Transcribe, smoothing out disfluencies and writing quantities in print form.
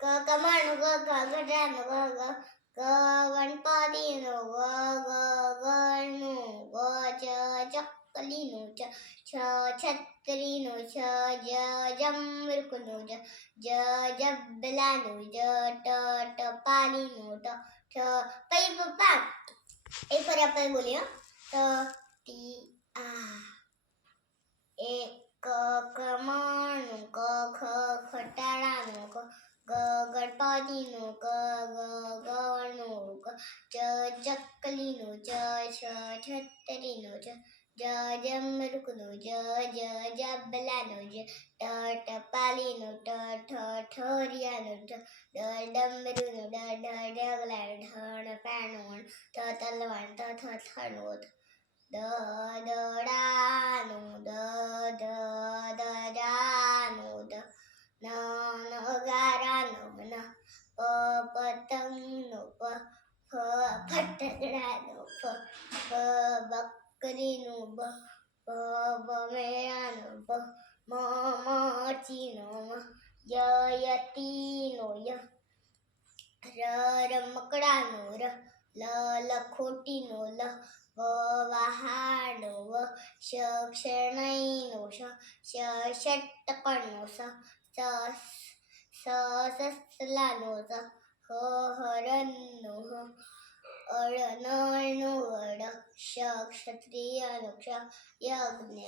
ક કમળનું ગ ગજરાનું ગ ગણપતિનું ગળનું ચકલીનું છત્રીનું જમરૂખનું જબલાનું ટપાલીનું પછી પપ્પા એક વાર આપણે બોલીએ ટી આ એક કમળનું ખટાડાનું ગણપતિનું ગળનું ચકલીનું છત્રીનું જમરૂખનું જબલાનું ટપાલીનું ઠઠરિયાનું ડમરૂનું ડગલાનું ઢણફાનું તલવાણ થથનું દડાનું દરાનું નગારાનું પતંગનું ફટકડાનું બકરીનું બમેરાનું મરચીનું યતીનું રમકડાનું લખોટીનું વહાડનું શરણાઈનું ષટકણનું સસલાનું હરણનું નળનું ક્ષત્રિયનું યજ્ઞ